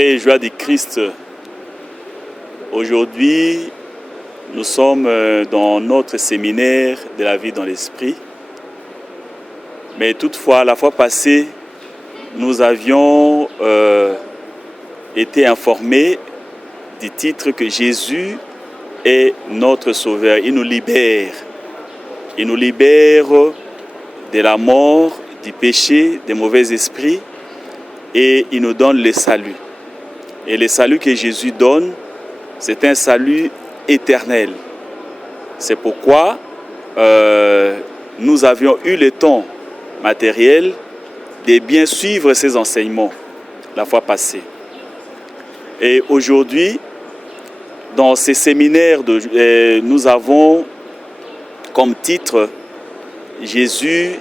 Paix et joie du Christ. Aujourd'hui, nous sommes dans notre séminaire de la vie dans l'esprit. Mais toutefois, la fois passée, nous avions été informés du titre que Jésus est notre Sauveur. Il nous libère. Il nous libère de la mort, du péché, des mauvais esprits et il nous donne le salut. Et le salut que Jésus donne, c'est un salut éternel. C'est pourquoi nous avions eu le temps matériel de bien suivre ces enseignements la fois passée. Et aujourd'hui, dans ces séminaires, nous avons comme titre « Jésus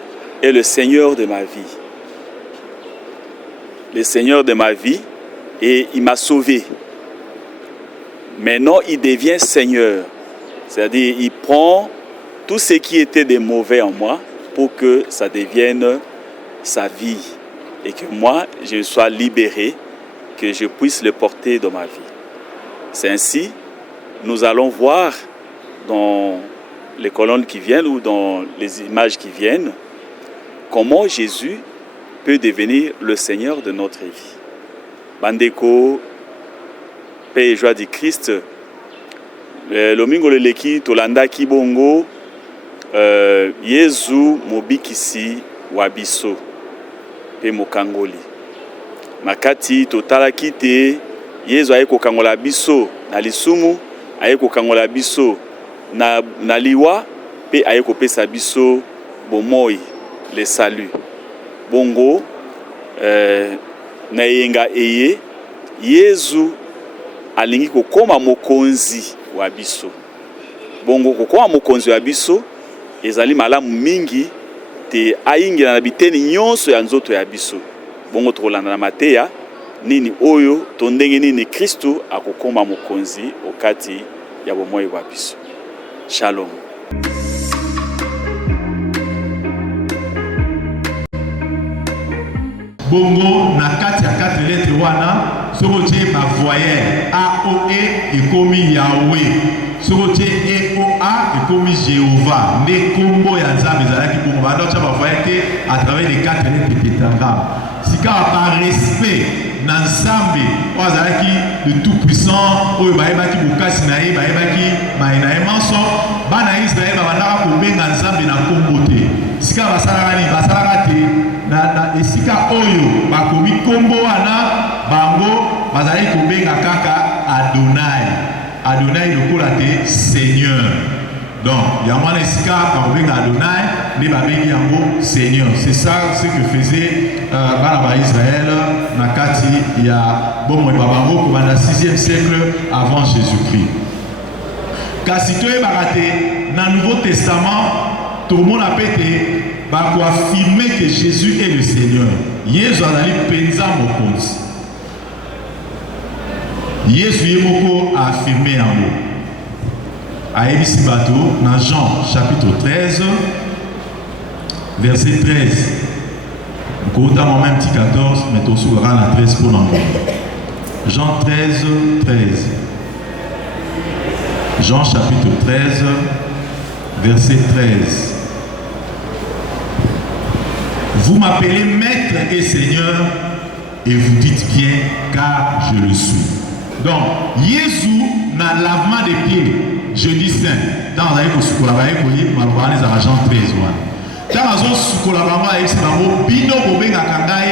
est le Seigneur de ma vie ». Le Seigneur de ma vie, et il m'a sauvé. Maintenant, il devient Seigneur. C'est-à-dire, il prend tout ce qui était de mauvais en moi pour que ça devienne sa vie. Et que moi, je sois libéré, que je puisse le porter dans ma vie. C'est ainsi, nous allons voir dans les colonnes qui viennent ou dans les images qui viennent, comment Jésus peut devenir le Seigneur de notre vie. Bandeko, paix et joie du Christ. Lomingo leleki tolanda kibongo Yezu mobikisi wabiso pe mokangoli. Makati totala kite Yezu aye kokangola biso na lisumu, aye kokangola biso na liwa pe aye kopesa biso bomoi le salut. Bongo na yenga eye Yezu alingi kokoma mokonzi wa biso. Bongo kokoma mokonzi wa biso ezali malamu mingi te ayingira na biteni nyonso ya nzoto ya biso. Bongo tokolanda na Mateya nini oyo to ndenge nini Kristo akokoma mokonzi okati ya bomoi wa biso. Shalom. Bongo na kati ya 4 lettres wana soko tie ba voyelle A O E ekomi Yahweh, soko tie E O A ekomi Jéhovah. Ne kombo ya Nzambe ezalaki bongo ba donc ba voyelle que à travers les 4 lettres tétragramme. Sika par respect na Nzambe ozalaki le tout puissant oyo bayebaki bokasi na ye bayebaki maina ye manso bana Israël babandaka kobenga Nzambe na kombo te. Sika basalaka ni basalaka te na esika oyo bakomi kombo wana bango bazali kobenga kaka Adonai. Adonai lokola te Seigneur. Donc yango wana esika bakobenga Adonai nde babengi yango Seigneur. C'est ça ce que faisait bana ba Israël na kati ya bomoi babango kobanda 6e siècle avant Jésus-Christ. Kasi toyebaka te na Nouveau Testament tout le monde a pété, pour affirmer que Jésus est le Seigneur. Jésus a dit penza mokonzi. Jésus a affirmé en mot. A Ebisi Bato, dans Jean chapitre 13, verset 13. Nous avons même petit 14, mais tout sur la 13 pour l'envoi. Jean 13, 13. Jean chapitre 13, verset 13. Vous m'appelez maître et Seigneur et vous dites bien car je le suis. Donc, Jésus n'a lavement des pieds, jeudi saint. Dans la Jean 13. Dans la Sukolabama, Bino Bobenga Kangai,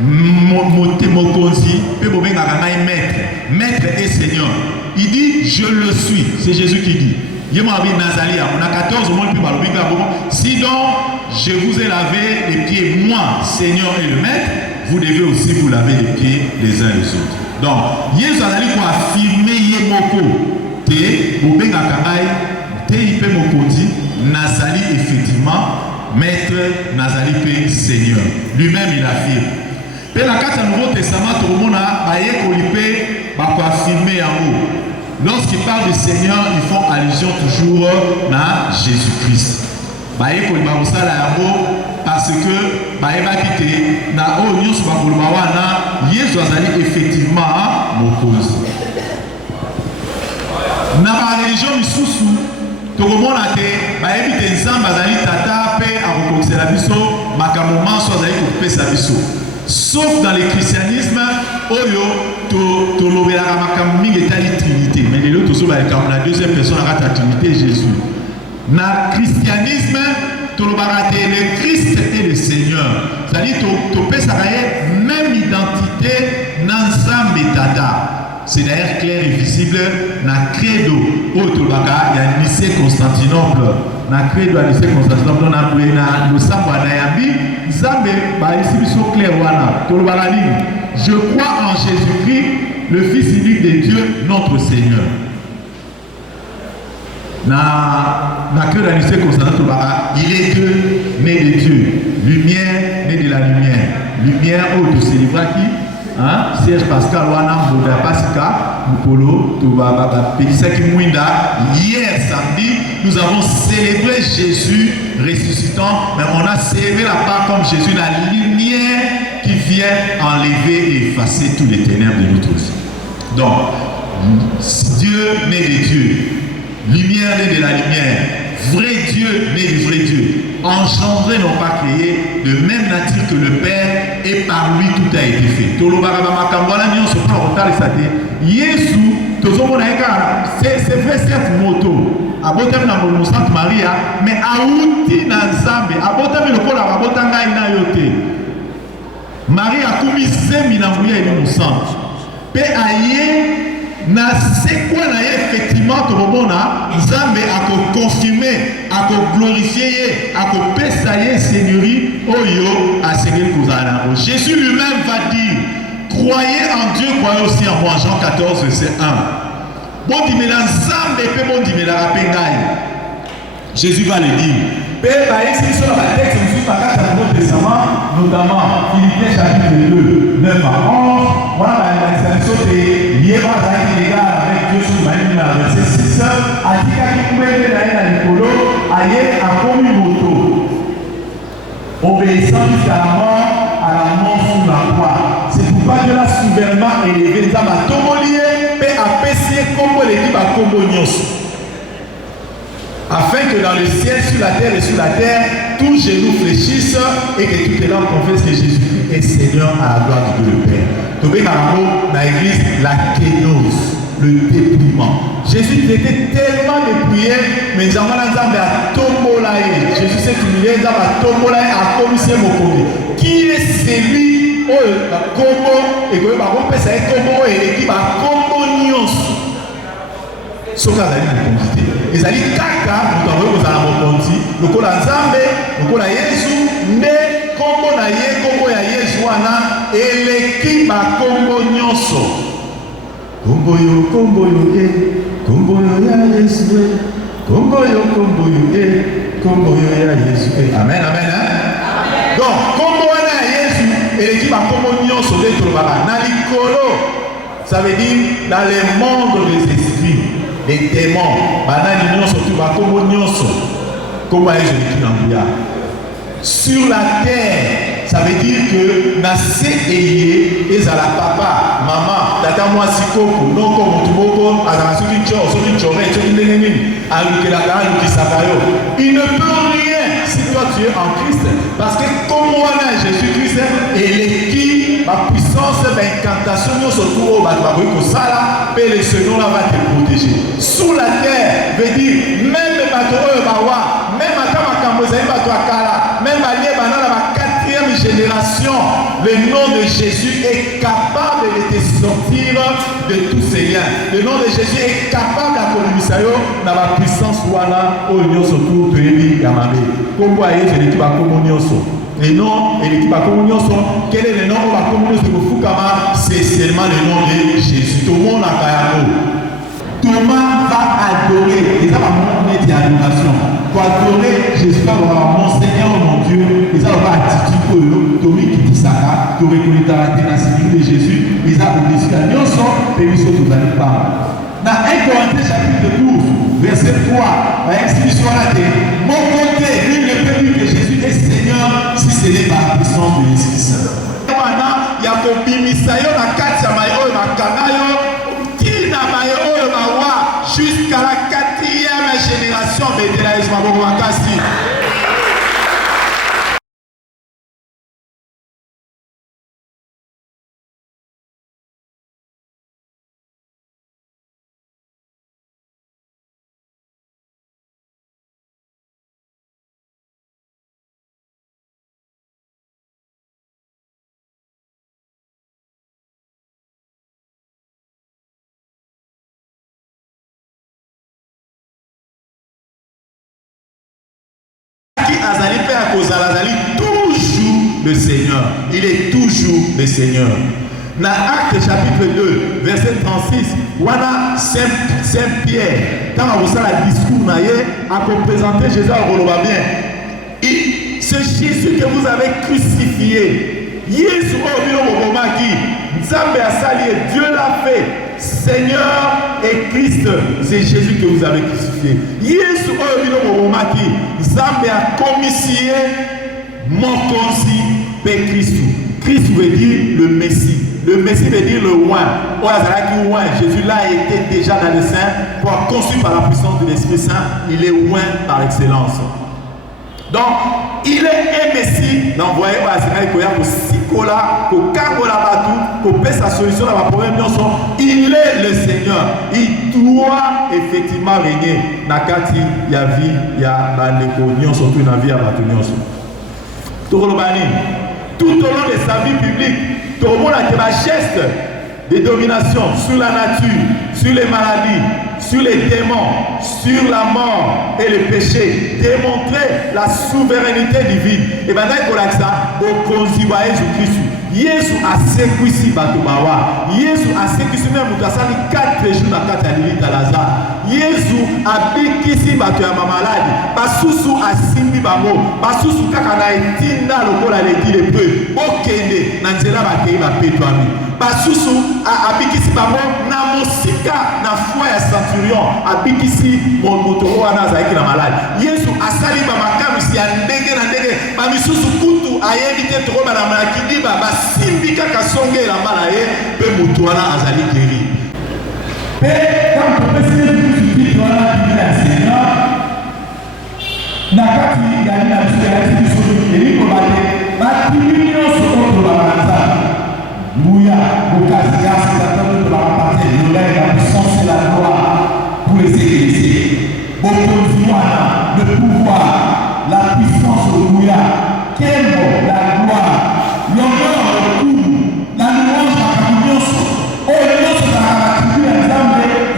Mokonzi, Bobenga Kangai maître, maître et Seigneur. Il dit je le suis, c'est Jésus qui dit. Nazali, on a 14 mois plus si donc je vous ai lavé les pieds, moi, Seigneur et le Maître, vous devez aussi vous laver les pieds les uns les autres. Donc, Jésus a dit pour affirmer Yemoko, te, Bobenga Kangai, te ipe mokondi, Nazali effectivement, Maître, Nazali pe Seigneur. Lui-même il affirme. Et la carte du Nouveau Testament, tout le monde a baillé Kolipé, pour affirmer en haut. Lorsqu'ils parlent du Seigneur, ils font allusion toujours à Jésus-Christ. parce que baebaki na o nyonso bakoloba wana Yesu azali effectivement mokonzi. Na ba religion misusu tokomona te bayebi te nzambe azali tata pe akokokisela biso makambo manso azali kopesa biso, sauf dans le christianisme oyo tolobelaka makambo mingi etali trinité, mais lelo tozobaleka na deuxième personne akati ya trinité Jésus. Na christianisme tolobaka te le Christ est le Seigneur, c'est-à-dire topesaka ye même identité na nzambe tata. C'est d'ailleurs clair et visible na credo oyo tolobaka ya Nicée Constantinople. Na credo ya Nicée Constantinople na losambo ya Nayambi nzambe bayebisi biso clair wana tolobaka nini? Je crois en Jésus-Christ, le Fils unique de Dieu, notre Seigneur. Na credo ya Nicée Constantinople tolobaka il est Dieu, né de Dieu, lumière, né de la lumière, lumière oyo tosélébraki Serge Pascal wana mboda pasika mukolo to bapekisaki mwinda. Hier samedi nous avons célébré Jésus ressuscitant, mais on a célébré la part comme Jésus, la lumière qui vient enlever et effacer tous les ténèbres de notre vie. Donc Dieu né de Dieu, lumière née de la lumière, vrai Dieu né du vrai Dieu, engendré non pas créé, de même nature que le Père, et par lui tout a été fait. C'est vrai certes moto, abotam na mo Sainte Maria, mais auti na Nzambe, abotam le kola abotanga ina yote. Maria kumi zemi na nguya ili musante. Pe aye na c'est quoi na effectivement tobona Nzambe a confirmé, a glorifié, a pesa ye seigneurie oyo a seigneur kozala. Jésus lui-même va dire croyez en Dieu, croyez aussi en moi. Jean 14 verset 1. Bon dimela Nzambe pe bon dimela apengai. Jésus va le dire. Pe ba ici sur la texte nous pas dans le Nouveau Testament, notamment Philippiens chapitre 2 9 à 11. Voilà la description de Yéva avec Dieu sur le verset 6. Atika qui pouvait na likolo aye akomi moto. Obéissant jusqu'à la mort, à la mort sur la croix. C'est pourquoi Dieu l'a souverainement élevé. Nzambe atomoli pe apesi kombo l'équipe à kombo nyonso. Afin que dans le ciel, sur la terre et sous la terre, tous genoux fléchissent et que toutes les langues confessent que Jésus-Christ est Seigneur à la gloire de Dieu le Père. Tobé Karamo, dans l'église, la kénose, le dépouillement. Jésus était tellement dépouillé, mais Nzambe a tombolaé. Jésus s'est humilié, Nzambe a tombolaé à commissaire Mokomi. Qui est celui où la combo et que le baron peut s'être combo et l'équipe a combo nyonso. Soka azali mokonzi te ezali kaka moto akoki kozala mokonzi lokola Nzambe lokola Yesu nde kombo na ye kombo ya Yesu wana eleki bakombo nyonso. Kombo yo kombo yo ya Yesu kombo yo ya Yesu amen amen hein? Donc kombo wana ya Yesu eleki bakombo nyonso nde tolobaka na likolo. Ça veut dire dans le monde des esprits, des démons, sur la terre, ça veut dire que Nassé Eye, Ezala papa, maman, tata moi sikoko, non comme Tumoko, Azasuki Tchor, Soki Tchoré, Soki Lenini, Alukelaka, Alukisakayo. Il ne peut rien si toi tu es en Christ, parce que comme moi, Jésus-Christ, et l'équipe, ma puissance, l'incantation, surtout au Batbaboui, Kosala, et le Seigneur là va te protéger. Sous la terre, veut dire, même les bateaux, même à Kamakambozaï, Batouakala, même à Liébana, la quatrième génération, le nom de Jésus est capable de te sortir de tous ces liens. Le nom de Jésus est capable d'accomplir dans la puissance ouana, au union surtout, de Élie, Yamame. Comme vous voyez, c'est l'équipe à communion. Le nom et l'équipe à communion sont. Quel est le nom de la communion de Fukama? C'est seulement le nom de Jésus. Tout le monde a Kayamo. Thomas va adorer. Et ça va montrer des adorations. Pour adorer Jésus, mon Seigneur, mon Dieu, et ça va attitude pour eux. Tommy qui dit ça, qui reconnaît la ténacité de Jésus, ils ont obligé à nous sommes, et nous sommes tous allés par. Dans 1 Corinthiens chapitre 12, verset 3, la explication à la terre. Mon côté, lui ne peut dire que Jésus est Seigneur si ce n'est pas la puissance de l'Esprit Saint. Il y a jusqu'à la 4e génération de l'Ismaïl. Toujours le Seigneur. Il est toujours le Seigneur. Dans Acte chapitre 2, verset 36, voilà Saint-Pierre, quand on a le discours, a présenté Jésus à Roloba bien. C'est Jésus que vous avez crucifié. Jésus, Dieu l'a fait. Seigneur et Christ, c'est Jésus que vous avez crucifié. Jésus a commissionné mon consi et Christ. Christ veut dire le Messie. Le Messie veut dire le oint. Jésus là était déjà dans le sein, pour conçu par la puissance de l'Esprit Saint. Il est oint par excellence. Donc, il est un Messie d'envoyer par Israël pour Sikola, pour Kagola Batou, pour faire sa solution à la problème. Il est le Seigneur. Il doit effectivement régner. Nakati, Yavi, Yabaneko, Nyonso, tout la vie à Batou. Tout au long de sa vie publique, tout le monde a des gestes de domination sur la nature, sur les maladies, sur les démons, sur la mort et le péché, démontrer la souveraineté divine. Et maintenant, pour ça, au consiba Jésus-Christ. Jésus a sécuisi Batubawa. Jésus a sécuisi même Moukassali 4 jours dans 4 années à Lazare. Jésus a bikisi Batuyama malade. Basusu a simbi bamo. Basusu kakana etinda lokola leki le peu. Okende nanzela bakei ba petwami. Basusu a bikisi bamo na mosika na foi ya centurion. A bikisi motoro wana zaiki na malade. Jésus a sali ba makamisi ya ndenge na ndenge. Ba misusu kutu ayebite toko ba na makidiba ba simbika kasonge la malaye pe mutuana azali guéri. Pe quand on peut se dire voilà Seigneur nakati ya na tsuya tsuso eliko bate ba timino soto ba kanza muya bokasias tatoto ba partir de la puissance et la gloire pour les églises bokonziwana le pouvoir la puissance de muya quelle la gloire l'honneur, le coup, la louange, la communion,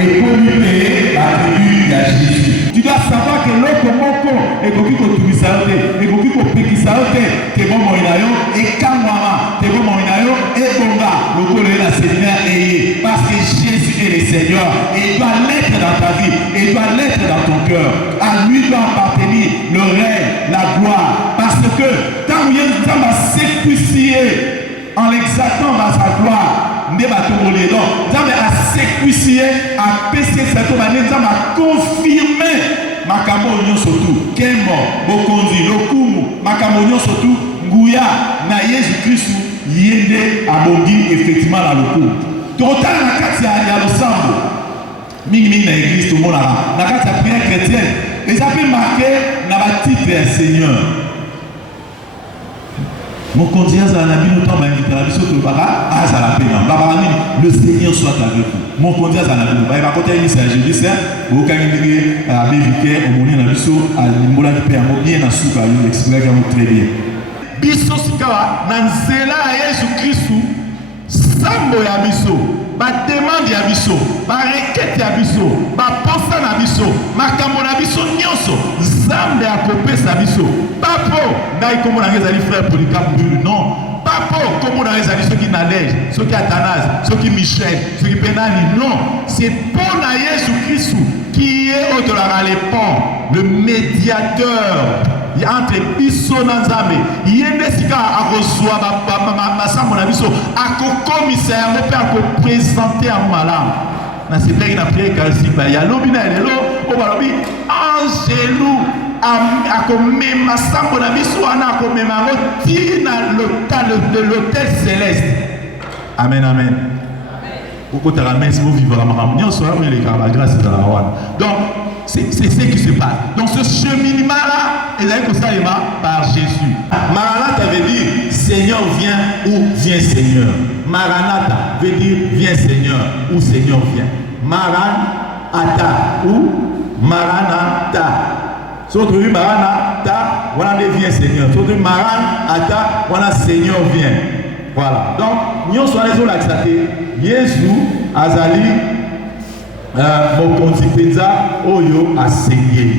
et communier la tribu de Jésus. Tu dois savoir que l'autre moko est comme qui tu saute, et comme qui tu peux saute, que bon moïnayo et kamwama, que bon moïnayo et bonga, le colère la séminaire et parce que Jésus est le Seigneur et il doit l'être dans ta vie, et il doit l'être dans ton cœur. À lui doit appartenir le règne, la gloire, parce que quand il y a un temps à sécucier en l'exaltant dans sa gloire. Nzambe a sécucié, a péché cette année, Nzambe a confirmé makambo nyonso tu kembo bokonzi lokumu makambo nyonso tu nguya na Jésus-Christ yende abongi effectivement la lokumu. Totala na kati ya losambo mingi na église tout le monde na kati ya prière chrétienne les appels marqués na ba titre ya Seigneur. Mon conduit à la vie, nous avons invité la vie sur le baba, à la paix. Le Seigneur soit avec vous. Mon conduit à la vie, il va compter une message. Je dis ça, au cas où il y a un véhicule, au moment où il y a un véhicule, il y a un véhicule, il y a un véhicule, il explique très bien. Biso sikawa, nanzela Jésus-Christ, sambo ya biso, ba demande ya biso, ba requête ya biso, ba posa na biso, makambo na biso nyonso, zambe ya kopesa biso. Papo, ngai komo na ngezali frère Polycarpe Mbulu, non. Papo, komo na ngezali ceux qui Nadège, ceux qui Athanase, ceux qui Michel, ceux qui Penani, non. C'est pour na Jésus-Christ qui est au-delà les ponts, le médiateur entre biso na Nzambe. Yende sika a reçoit masambo na biso, a ko commissaire mo pe a ko présenter en malam. Na c'est vrai qu'il a prié calcique, il y a lobina lelo, o balobi angelou akomema sambo na biso wana akomema yango tina de l'hôtel céleste. Amen, amen. Beaucoup de la messe, vous vivez la maramignon, soit les grâce de la roi. Donc, c'est ce qui se passe. Donc, ce cheminement-là, il est constaté par Jésus. Maranatha veut dire Seigneur viens ou viens Seigneur. Maranatha veut dire viens Seigneur ou Seigneur viens. Maranatha ou Maranatha. Surtout Maranatha, voilà viens Seigneur. Surtout Maranatha, voilà Seigneur vient. Voilà. Donc, nous sommes les autres Jésus azali mokonzi penza oyo asengi.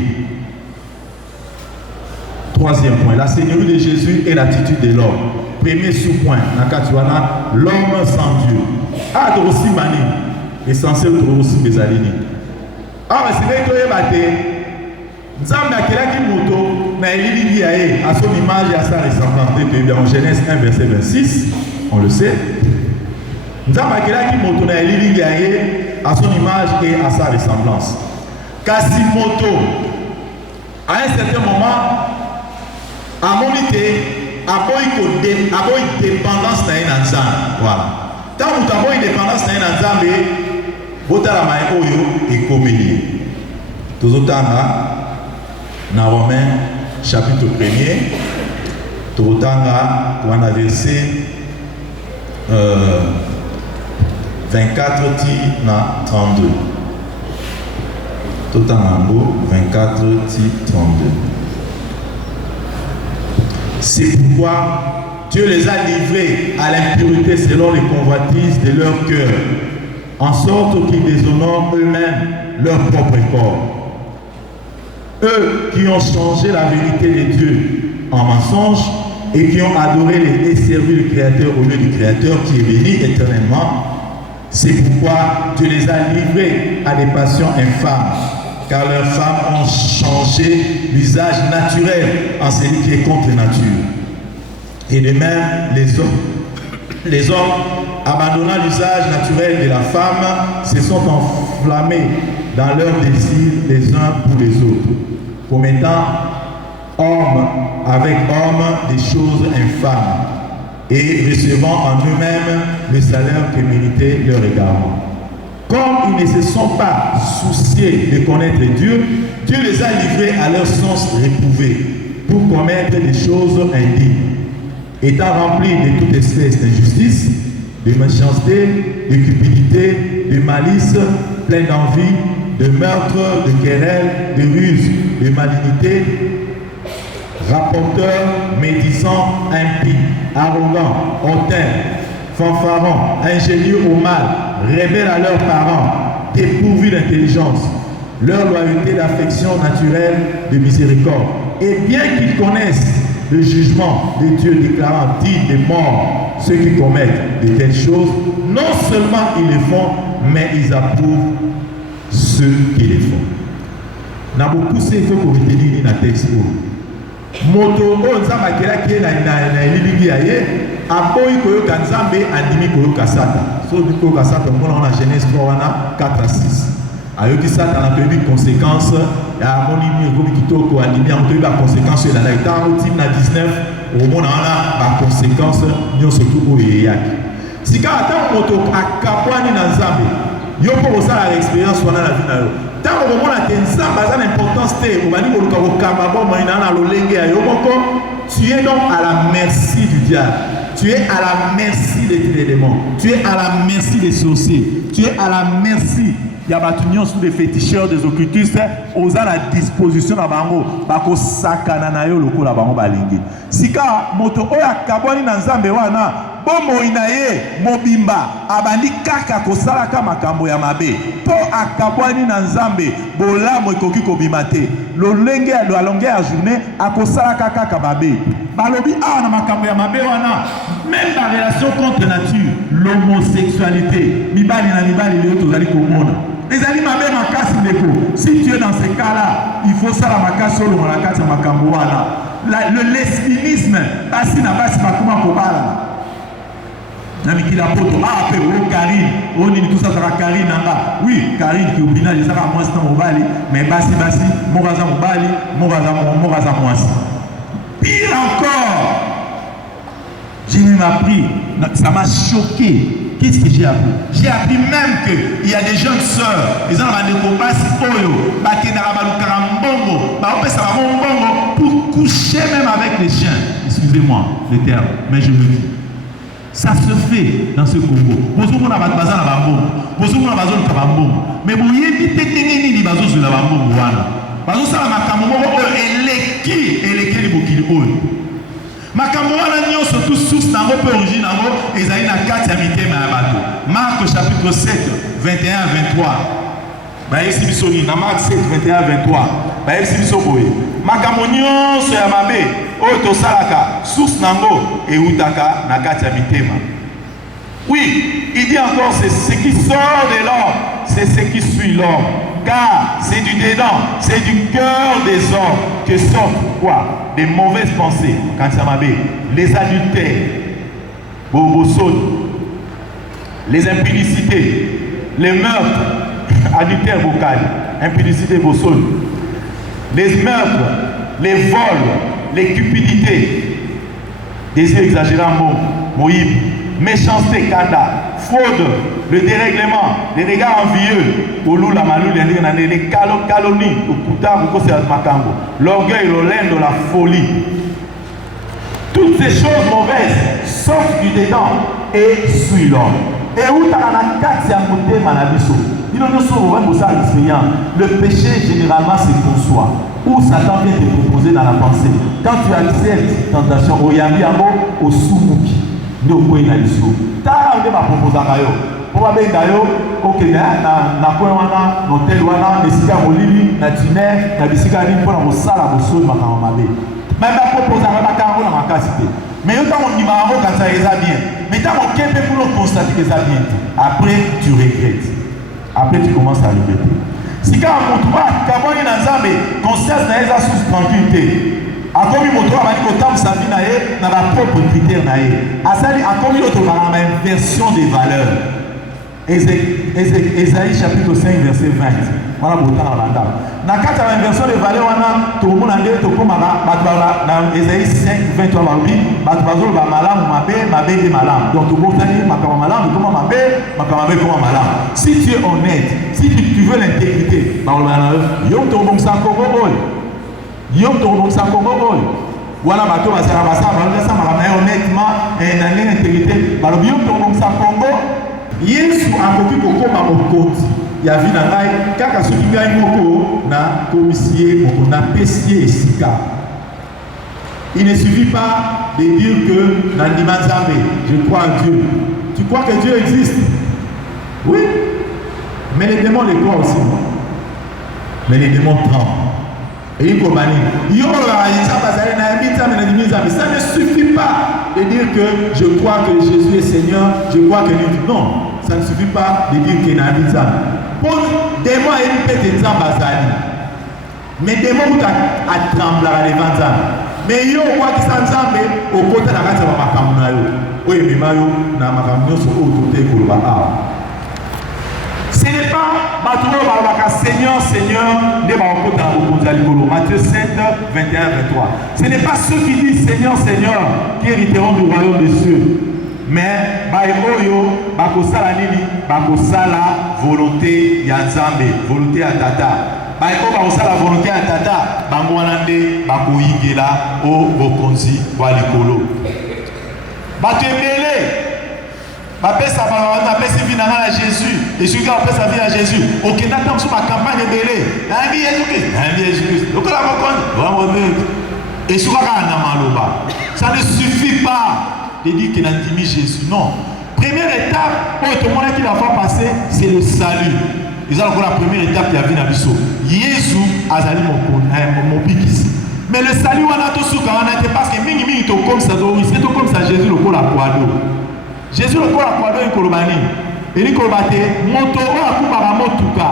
Troisième point, la seigneurie de Jésus et l'attitude de l'homme. Premier sous-point, l'homme sans Dieu. Ah, aussi mani, essentiel aussi bezalini. Ah, mais c'est vrai que Nzambe akelaki moto na elili yae à son image et à sa ressemblance. En Genèse 1 verset 26, on le sait. Nzambe akelaki moto na elili yae à son image et à sa ressemblance. Kasi moto à un certain moment a monité aboyi dépendance na ye na Nzambe. Voilà. Tant que aboyi dépendance na ye na Nzambe botala mai oyo ekomeli. Tozotanga dans Romains chapitre 1er, Totanga, on a verset 24 na 32. Totanga 24 32. C'est pourquoi Dieu les a livrés à l'impureté selon les convoitises de leur cœur, en sorte qu'ils déshonorent eux-mêmes leur propre corps. Eux qui ont changé la vérité de Dieu en mensonge et qui ont adoré et servi le Créateur au lieu du Créateur qui est béni éternellement, c'est pourquoi Dieu les a livrés à des passions infâmes, car leurs femmes ont changé l'usage naturel en celui qui est contre la nature. Et de même, les hommes, abandonnant l'usage naturel de la femme, se sont enflammés dans leurs désirs les uns pour les autres, commettant homme avec homme des choses infâmes et recevant en eux-mêmes le salaire que méritait leur égarement. Comme ils ne se sont pas souciés de connaître Dieu, Dieu les a livrés à leur sens réprouvé pour commettre des choses indignes, étant remplis de toute espèce d'injustice, de méchanceté, de cupidité, de malice, plein d'envie, de meurtre, de querelles, de ruse, de malignité, rapporteurs, médisants, impies, arrogants, hautains, fanfarons, ingénieux au mal, rebelles à leurs parents, dépourvus d'intelligence, leur loyauté d'affection naturelle de miséricorde. Et bien qu'ils connaissent le jugement de Dieu déclarant dit des morts ceux qui commettent de telles choses, non seulement ils le font, mais ils approuvent ceux qui les font. Na beaucoup c'est faut qu'on retenir dans texte. Moto o nzamba akelaki na elili yaye aboyi koyoka nzambe andimi koyoka sata. So koyoka sata mona na Genèse 3 wana 4 à 6. Ayoki sata na toyebi conséquence ya moni mi ekomi kitoko andimi en toyebi ba conséquence ya na temps au na 19 au mona wana ba conséquence nyonso tout oyo eyaki. Sika ata moto akapwani na nzambe yo po osala expérience wana na vie na yo. Tant que mon attention a l'importance de tu es donc à la merci du diable, tu es à la merci des démons, tu es à la merci des sorciers, tu es à la merci. Il y a des féticheurs, des occultistes, aux à la disposition de bango, bako sakana na yo loko la bango balingi. Sika moto oya kaboni na nzambe wana, bomo inaye mobimba abandi kaka kosalaka makambo ya mabe. Po akaboni na nzambe bolamo ekoki kobima te. Lolenge ya alonge ya journée akosalaka kaka mabe. Balobi a na makambo ya mabe wana, même la relation contre nature, l'homosexualité, mibali na mibali leo tozali komona. Les amis m'avaient ma casse de si tu es dans ces cas-là, il faut ça la casse sur la casse le lesbianisme, basi na basi bakuma kobala. Namikila poto ah pe o Karine on dit tout ça sera Karine nanga oui Karine qui obina je sera moi c'est mobali mais basi moraza mobali moraza moi pire encore j'ai même appris ça m'a choqué. Qu'est-ce que j'ai appris? J'ai appris même qu'il y a des jeunes sœurs, ils ont un découpage pour coucher même avec les chiens. Excusez-moi le terme, mais je le dis. Ça se fait dans ce Congo. Bonjour, on a bazar à Bambou. Bonjour, on a bazar à Bambou. Mais vous voyez, il y a des bazars sur la Bambou. Bazar, ça va m'accamorer. Elle est qui makambo wana nyonso tout source nango pe origine nango ezali na kati ya mitema ya bato. Marc chapitre 7 21 23 bayesi biso ni na Marc 7 21 23 bayesi biso boye makambo nyonso ya mabe oyo tosalaka source nango eutaka na kati ya mitema. Oui, il dit encore c'est ce qui sort de l'homme, c'est ce qui suit l'homme. Car c'est du dedans, c'est du cœur des hommes que sortent quoi? Des mauvaises pensées, quand ça m'a dit, les adultères, les impudicités, les meurtres, adultère vocal, impudicité bossol, les meurtres, les vols, les cupidités, désir exagérant, moïb, méchanceté, kanda, fraude, le dérèglement, les regards envieux, les calomnies, l'orgueil, le la folie. Toutes ces choses mauvaises sortent du dedans et suivent l'homme. Et où tu as la carte à côté, Manabiso. Le péché généralement se conçoit. Où Satan vient te proposer dans la pensée. Quand tu acceptes tentation, au Yami au Soumuki. Nous pouvons aller sur. T'as un débat proposé à Kayo. Pour ma belle Kayo, ok, na Kouana, l'hôtel Wana, les cigares Bolivie, la Tunnel, la Bissicali, pour la salle à Bosso, ma camarade. Même la proposé à la Caro dans ma casité. Mais quand on dit Maro, quand ça les a bien. Mais quand on peut pour nous constater que ça bien. Après, tu regrettes. Après, tu commences à regretter. Si quand on trouve, quand on est dans un conscience, on est sous tranquillité. Akomi moto abali kotambusa vie na ye na ba propre critère na ye asali akomi autre na inversion des valeurs. Ésaïe chapitre 5 verset 20 voilà botana landa na kata la inversion des valeurs wana to mona nde to komaka batala na Ésaïe 5 23 babi batbazo ba malamu mabe de malamu donc to botani makama malamu koma mabe koma malamu. Si tu es honnête, si tu veux l'intégrité ba olana yo to bomsa ko Yom tombons ça comme bon. Voilà ma tour à ça honnêtement et dans l'intégrité. Bah le yom tombons ça comme bon. Yesu a compris pourquoi ma mokote. Il y a vu dans l'ail kaka ce qui gagne moko na commissaire moko na pessier sika. Il ne suffit pas de dire que dans Dimanzambe, je crois en Dieu. Tu crois que Dieu existe? Oui. Mais les démons les croient aussi. Mais les démons tremblent. Et ça ne suffit pas de dire que je crois que Jésus est Seigneur, je crois que Dieu. Non, ça ne suffit pas de dire qu'il y a un démon. Pour des mois, il peut être Zambazali. Mais des mots où tu as tremblé à l'évangile. Mais il y a un roi qui s'en zambe au côté de la race de ma caméra. Oui, mais Mayo n'a ma caméra sur l'autre côté. Ce n'est pas Seigneur, Seigneur, Matthieu 7, 21, 23. Ce n'est pas ceux qui disent Seigneur, Seigneur qui hériteront du royaume des cieux. Mais bakosala volonté ya Nzambe, volonté ya Tata. Bakosala volonté ya Tata, bangwanande bakoyingela o bokonzi wa likolo. Batemele bapesa bapesa vie à Jésus et celui qui a fait sa vie à Jésus ok n'attends sur ma campagne belé un bien Jésus donc la reconnaît et sur ça ne suffit pas de dire qu'il a intimé Jésus. Non, première étape pour tout le monde qui va faire passer c'est le salut. Ils ont encore la première étape qui a vu dans Bissau Jésus azali mon pikis. Mais le salut on a tout sous parce que mingi to comme ça c'est tout comme ça Jésus le pour la poido. Jésus le corps à quoi il kolobani et il kolobate moto o akubara motuka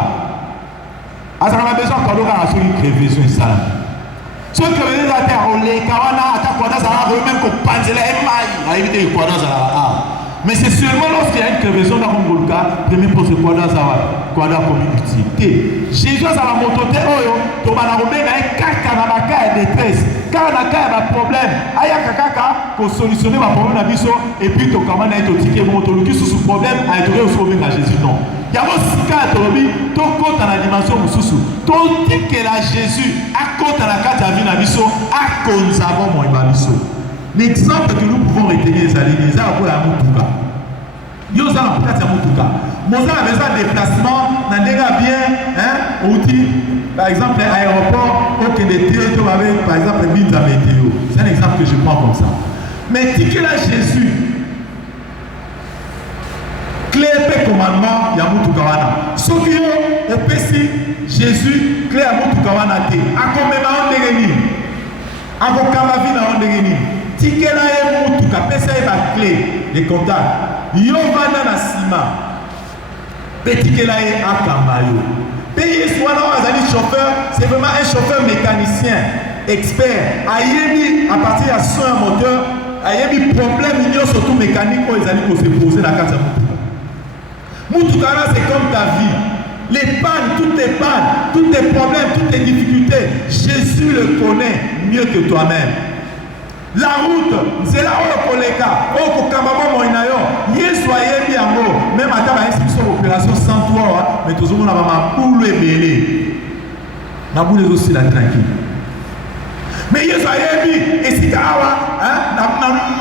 azana besoin ko doka na soli crevaison ça ce que les terre on les kawana atakwana ça même ko panzela emai a éviter ko dans ça Mais c'est seulement lorsqu'il y a une crevaison dans le cas, premier pose quoi comme utilité. Jésus a la mototé, tu vas la remettre avec caca dans ma cas de détresse. Car la cas a un problème. Aya kaka pour solutionner ma problème à biso et puis tu commandes à être ticket moto qui sous problème à être sauvé à Jésus non. Il y a aussi cas de lobby, tu comptes dans la dimension mususu. Tu dis que la Jésus a compte dans la carte à vie na biso a konzabo mon ibiso. L'exemple que nous pouvons retenir les alliés, c'est pour la mutuka. Nous avons peut-être la mutuka. Nous avons besoin de déplacement, dans des gars bien, outils, par exemple, l'aéroport, aucun des territoires avec, par exemple, mines à météo. C'est un exemple que je prends comme ça. Mais si que là, Jésus, clé et commandement, il y a mutuka wana. Ce qui est au PC, Jésus, clé à mutuka wana te. A combien de dégeni? A combien de dégeni? Tikela ye mutuka pesa ye ba clé de contact yo vana na sima petikela ye akamba yo pe yesu wana azali chauffeur c'est vraiment un chauffeur mécanicien expert ayebi à partir ya son moteur ayebi problème nyonso surtout mécanique oyo ezali ko se poser na kati ya mutuka là c'est comme ta vie. Les pannes, toutes les pannes, tous tes problèmes, toutes tes difficultés, Jésus le connaît mieux que toi-même. La route, c'est là où on est là. Oh, Kamabo Moinayo, Yesu ayebi yango. Même à ta inscription opération sans toi, mais tout le monde a ma boule belé. Ma boule est aussi la tranquille. Mais Yesu ayebi, et si tu as na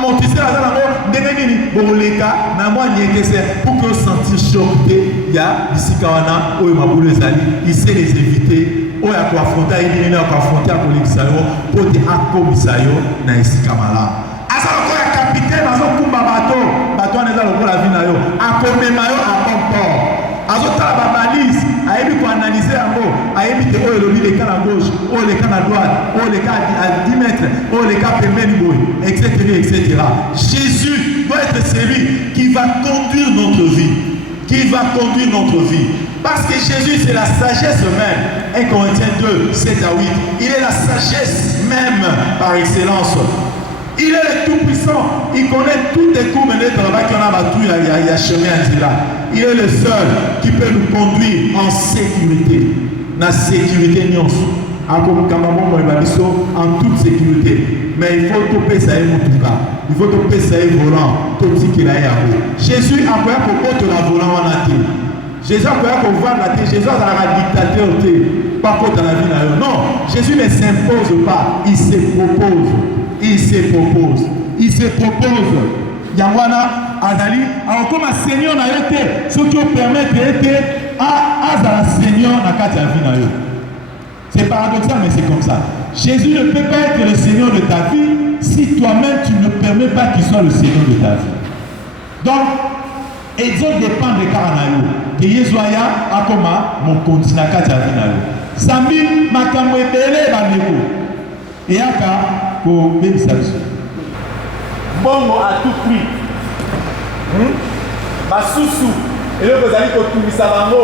montissé la zone, devenir boleka, na moi nyekese pour que sentir choqué. Il y a ici Kawana, où ma boule est allée, il sait les éviter. Oyo akuafronta yini na akuafronta akolekisa yo po te akomisa yo na esika malamu aza lokola capitaine azokumba bato wana eza lokola vi na yo akomema yo a bon port azotala babalise ayebi koanalyse yango ayebi te oyo elobi leka na gauche oyo leka na droite oyo leka à 10 mètres oyo leka pembeni boye etc. Jésus doit être celui qui va conduire notre vie. Parce que Jésus, c'est la sagesse même. 1 Corinthiens 2, 7 à 8. Il est la sagesse même par excellence. Il est le tout-puissant. Il connaît toutes les coups menés dans la qui on a battu, il y a chemin à dire là. Il est le seul qui peut nous conduire en sécurité. La sécurité, en toute sécurité. Mais il faut tout payer ça tout cas. Il faut tout payer ça volant. Tout ce qu'il a Jésus a quoi pour contre la volant en athée. Jésus a quoi pour voir la tête. Jésus a la dictateur pas contre la vie. Non, Jésus ne s'impose pas. Il se propose. Yamwana Azali. Alors comme un Seigneur n'a été, ce qui permet d'être à Seigneur n'a qu'à ta vie. C'est paradoxal, mais c'est comme ça. Jésus ne peut pas être le Seigneur de ta vie si toi-même tu ne permets pas qu'il soit le Seigneur de ta vie. Donc, exemple dépend de Karanayo. Que Yezoya a comme mon continent à ta vie. Zambi makamwe bele bandeko. Et aka ko bénisation. Bongo à tout prix. Basusu. Et le Bozali ko tumisa bango.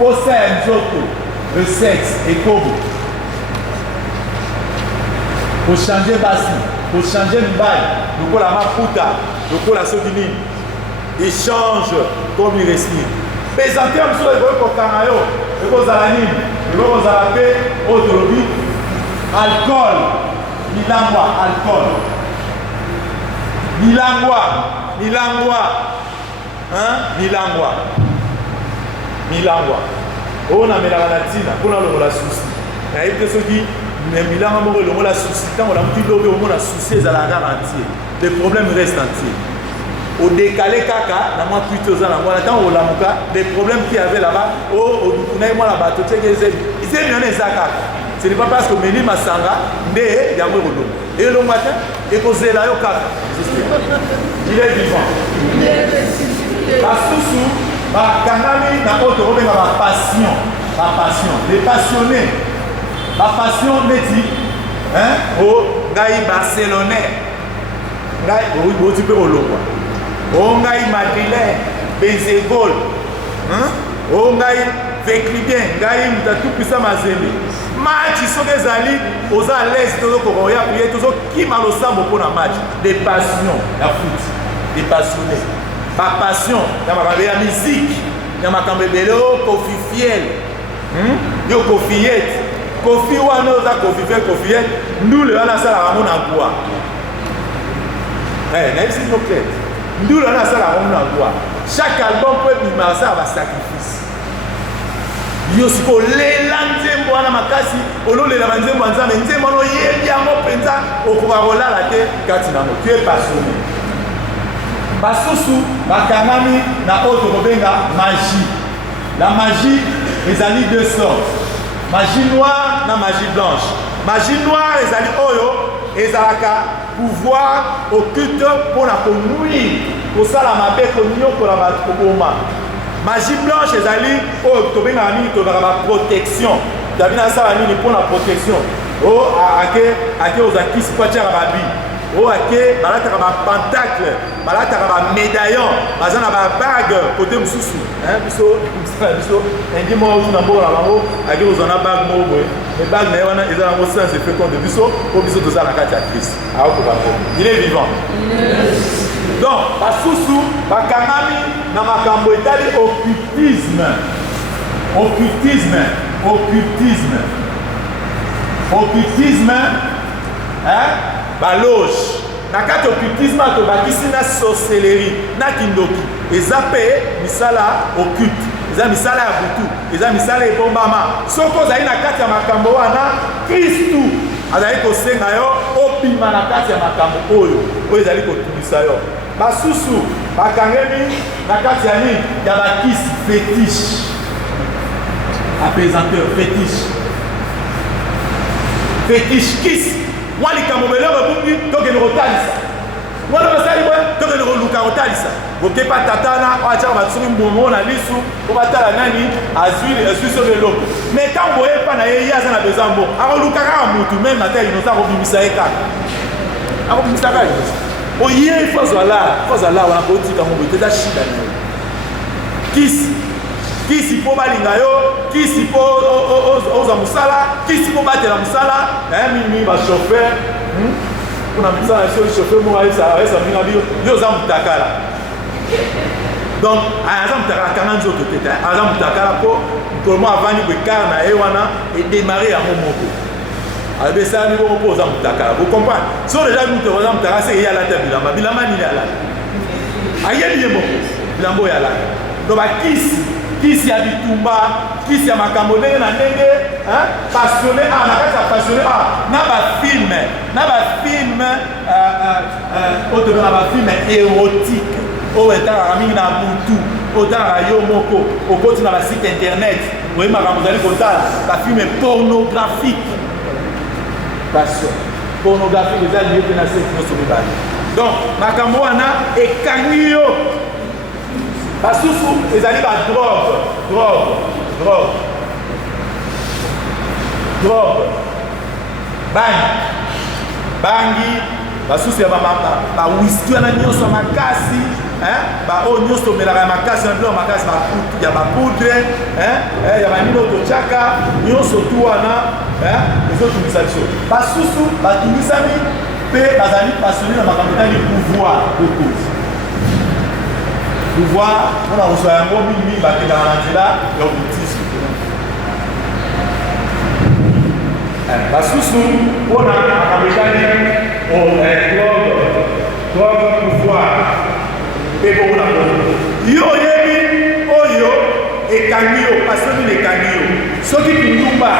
Posa ya nzoto. Le sexe et comme. Pour changer basi, pour changer le bail, nous la maputa, nous la sodini. Il change comme il respire. Présenter un peu de canayo, de vos ananimes, de vos arabes, autolobie, alcool, milangwa, alcool. Milangwa. On a mis la latina, on a la souci. Il y a des gens qui mais milanga moko longo la souci quand on a petit lobe on a souci à la garantie les problèmes restent entiers au décalé kaka na moi plutôt za na moi quand on la muka les problèmes qu'il y avait là-bas au dukunai moi la bateau c'est que c'est bien ça kaka ce n'est pas parce que meni masanga ndé ya mo lobo et le matin et poser là yo kaka il est vivant la souci ba kanami na autre robe ma passion les passionnés. Ma passion dit, oh, Gaï Barcelonais, Gaï, oh, tu peux rouler quoi. Oh, Gaï Madrilène, Benzégol, oh, Gaï Véclidien, Gaï, tu as tout puissant ma zélie. Match, ils sont des alliés, aux à l'aise, tous les Coréens, tous qui mal au sambo pour un match. Des passions, la foot, des passionnés. passion, la musique, il y a Kofi Fiel, il y a Kofiette, Kofi Wano, Kofi Fiel, Kofiette, nous le Wana Sala Ramon Agua. Même si nous plaît, nous le Wana Sala Ramon Agua. Chaque album peut être ça à sacrifice. Yosiko lelanze mwana makasi olole la manze mwanza menze mono yebi amo penza okubarola la te katina mo tu es passionné basusu bakangami na autre kobenga magie. La magie ezali deux sortes, magie noire na magie blanche. Magie noire ezali oyo ezalaka pouvoir occulte pour la konuire kosala mabe konyokola bato koboma. Magie blanche ezali oyo tobenga mingi tobaka ba protection. Tabina sala nini pour la protection. O ake ozakisi kwa tiaka babi. O ake balataka ba pentacle, balataka ba médaillon, bazana ba bague côté mususu. Biso ndi mo na mbola bango ake ozana bague mo boye. Mais bague na wana ezala ngo sens effet compte biso o biso tozala kati ya Christ. Aho ko bango. Il est vivant. Donc, basusu bakangami na makambo etali occultisme. Occultisme, occultisme. Occultisme, hein? Baloge. Na kati occultisme to bakisi na sorcellerie, na kindoki. Ezape misala occulte. Eza misala ya butu, eza misala ebombama. Soko zali na kati ya makambo wana Kristu azali kosenga yo obima na kati ya makambo oyo ezali kotungisa yo. Basusu bakangemi na kati ya nini ya bakisi fétiche, apaisanteur fétiche, fétiche kisi mwa likambo beloko bungi tokende kotalisa mwana basali bwe tokende koluka kotalisa bokepa tatana oatyaka batusumi mbomo na lisu obatala nani azwi so beloko mais ntango oyepa na ye ye aza na besoin mbo akoluka kaka mutu meme ata inosa akobimisa ye kaka akobimisa kaka inosa oye fozala wana kotika ngo boye teza shida na yo kisi mpo balinga yo kisi mpo oza mosala kisi mpo batela mosala mingi bachauffeur mpona misala so chauffeur moko ayesa minga bio yo oza motakala donc aza motakala kanga nzoto tete aza motakala mpo mokolo mo avandi boekare na ye wana edemare yango moko abesani bongo mpo oza motakala bocomprendre so deja mutu oza motakala se ye alata bilamba nini alata ayebi ye moko bilamba oyo alata do bakisi ya bitumba kisi ya makambo ndenge na ndenge passionné na kati ya passionné na bafilme oyo na bafilme érotique oyo etalaka mingi na butu oyo etalaka yo moko okoti na basite internet oye makambo ozali kotala bafilme pornographique passion pornographique eza liye mpe na sexe nyonso mibale donc makambo wana ekangi yo. Basusu ezali ba drogue bangi basusu ya ba whisky wana nyonso ya makasi oyo nyonso omelaka ya makasi na bilo makasi ya bapoudre ya banino totyaka nyonso tu wana ezotungisa biso. Basusu batungisami mpe bazali passionné na makambo etali pouvoir bokozi pouvoir mpona kozwa yango mingi bakendaka na nzela ya occultisme. Basusu mpona makambo etali drogue pouvoir mpe bomona yo oyebi oyo ekangi yo pasio nini ekangi yo soki kindumba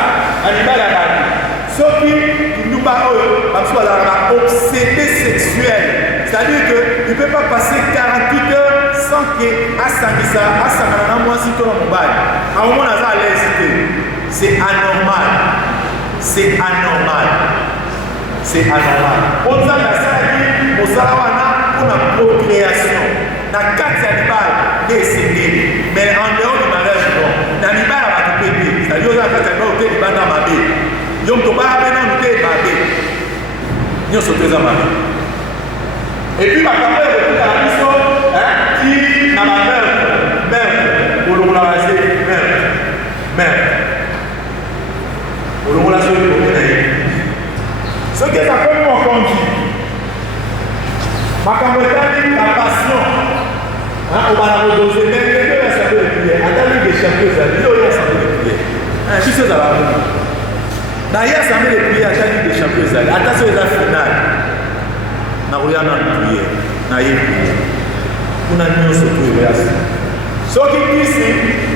na mibali ya bato soki kindumba oyo bamosusu bazalaka ba obsédé sexuel, c'est-à-dire que il peut pas passer 48 heures sans que asangana na mwasi to na mobali aomona aza à l'aise te. C'est anormal, c'est anormal, c'est anormal. Ozali asalaki mosala wana mpona procréation na kati ya libala nde esengeli, mais en dehors du mariage bon na libala bato mpe te, c'est-à-dire oza na kati ya libala ote libanda mabe yo moto baya mpe nanu te mabe nyonso te eza mabe. Epuis makambo ya kokutana biso ti na bameurtre olongola se meurtre olongola soki okoki na ye soki eza mpe mokonzi makambo etali la passion on va la redoser, mais il y a une assemblée de prière. Attends, les champions, il y a une assemblée de prière. Qui c'est ça? Dans une assemblée de prière, attends, les champions, attention, c'est la finale. Dans une prière, dans une prière. On a mis ce truc là. Ce qui dit ici,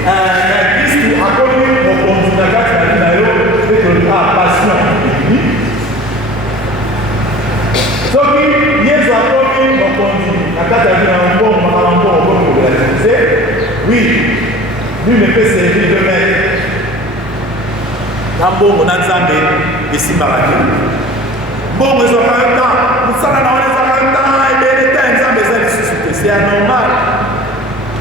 Christ a connu mon continuateur de la vie, c'est que la passion est unie. Ce qui Jésus a connu mon continuateur de la vie, oui, lui ne peut servir de maître. Dans bon, on a Zambé et Simaraki. Bon, mais on a un temps, nous sommes dans un temps, et bien les temps, Zambé, c'est anormal.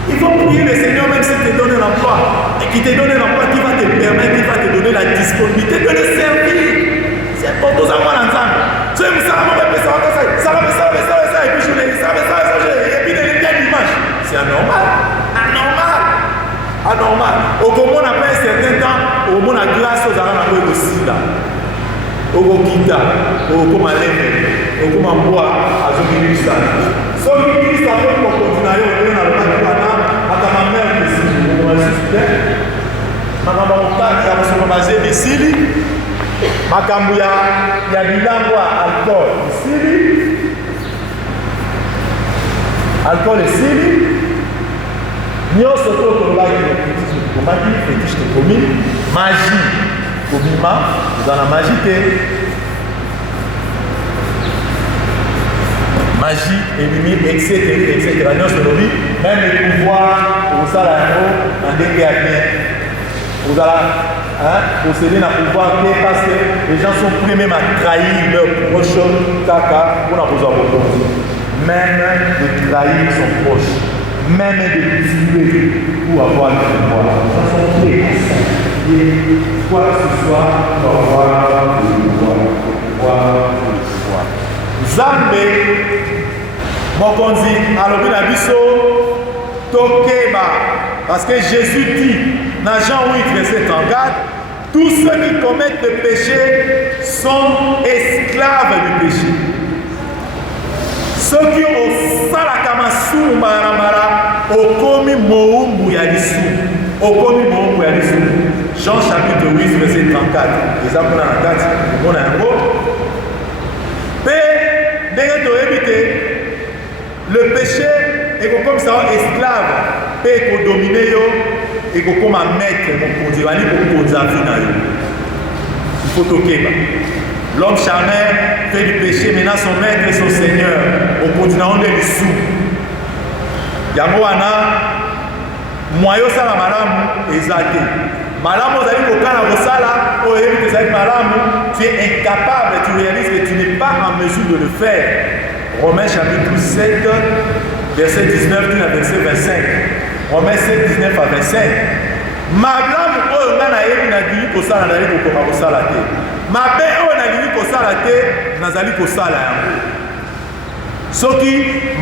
Il faut prier le Seigneur même s'il te donne un emploi. Et qu'il te donne un emploi qui va te permettre, qui va te donner la disponibilité de le servir. C'est important à moi l'ensemble. Tu sais, vous savez, on va faire ça, et puis je l'ai dit, et puis il y a l'image. C'est anormal. Anormal. Au moment après un certain temps, au moment la grâce aux arabes de Sida, au Gokita, au Komaleme, au Komamboa, à Zokilusa. Sauf que Christ a fait pour continuer à aller dans le Matamana, à ma mère de Sili, au Massisté, ma maman a reçu de Sili, ma Kambouya, il y a du langua, alcool, Sili, alcool et Sili. Nous sommes là qui fétiche de commis, magie, comima, dans la magie, magie, ennemi, etc. Nous sommes même les pouvoirs, au salaire, en déguerre, vous allez posséder un pouvoir parce que les gens sont prêts même à trahir leur proche, caca, pour la besoin de même de trahir son proche. Même de tuer pour avoir le pouvoir. Ça sont très sacrifiés, quoi que ce soit, pour avoir le pouvoir. Zambé, Mokonzi, alobi na biso, tokeba. Parce que Jésus dit, dans Jean 8, verset 34, tous ceux qui commettent le péché sont esclaves du péché. Ceux qui ont salakamasu maramara okomi moumbu ya lisu. Okomi moumbu ya lisu. Jean chapitre 8 verset 34. Exemple dans la 4, on a un mot. Mais derrière de éviter le péché est comme ça esclave. Peut dominer yo et comme un maître mon conduire pour conduire il faut toquer. L'homme charnel fait du péché, maintenant son maître et son seigneur. Au continent, on est les sous. Yamoana, moyo sala malamu, ezate. Malamu, vous allez au Canada, sala, au héros, vous allez malamu, tu es incapable, tu réalises que tu n'es pas en mesure de le faire. Romains chapitre 7, verset 19, verset 25. Romains 7, 19 à 25. Malamu, oh, on a eu une adulte au sala, d'aller au sala. Mabe oyo nalingi kosala te nazali kosala yango soki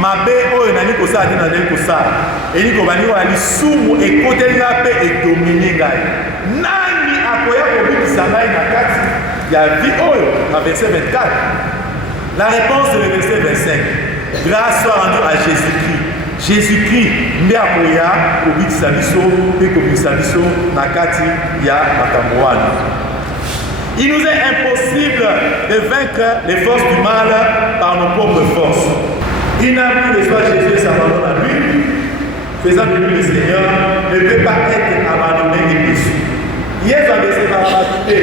mabe oyo nalingi kosala te nazali kosala eli kobandi oyo lisumu ekoteli nga mpe edomine ngai nani akoya kobikisa ngai na kati ya vie oyo na verset 24. La réponse est le verset 25. Grâce soit rendue à Jésus-Christ. Jésus-Christ nde akoya kobikisa biso mpe kobikisa biso na kati ya makambo wana. Il nous est impossible de vaincre les forces du mal par nos propres forces. Il n'a plus de soi Jésus et s'abandonne à lui, faisant de lui le Seigneur, ne peut pas être abandonné et déçu. Yesu ameseparate,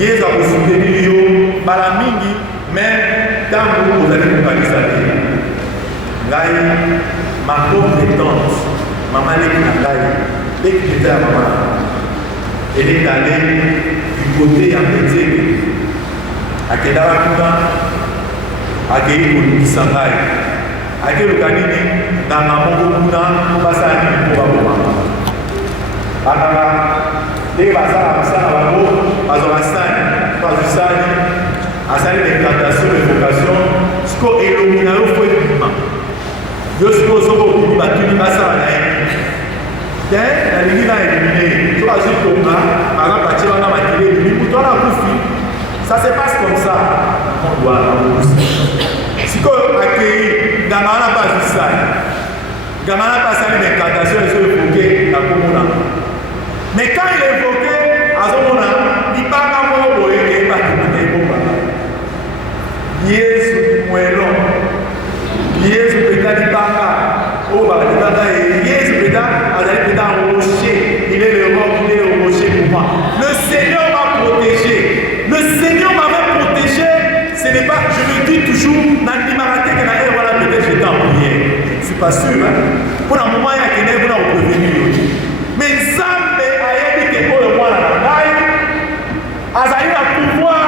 Yesu akusuteni yo mara mingi, mais tangu ozali kokanisa te. Ngai ma pauvre tante, maman leki na ngai, leki nete ya maman. Elle est allée du côté à Bézéli. À Kedarakuda, à Kéhikouni Sangai. À Kéhikouni, dans la Mongokuna, pour passer à l'île pour Aboma. Dès que Basara, à salle d'incantation, d'évocation, ce qu'on est illuminé au feu du vivant. Lorsque nous sommes au bout de Basara, la ligne est éliminée. Tu vas dire comme ça, par exemple, la tirana va tirer du limite, toi la bouffe. Ça se passe comme ça. On doit la bouffe. Si on accueille, dans la base du sac, Gamana passe à une incantation, ils ont évoqué la Komona. Mais quand il est évoqué, à ce moment-là, il parle à moi, il est pas tout le monde. Jésus, moi, Jésus, peut-être, il parle à Jésus, peut-être, un rocher. Il est le roc, il est le rocher pour moi. Le Seigneur m'a protégé. Le Seigneur m'avait protégé. Ce n'est pas, je le dis toujours, dans l'immaraté que voilà, peut-être j'étais en prière. Je ne suis pas sûr. Hein? Pour un moment, il y a quelqu'un qui a prévenu. Mais Zambé a dit que pour le mois, Azali a pouvoir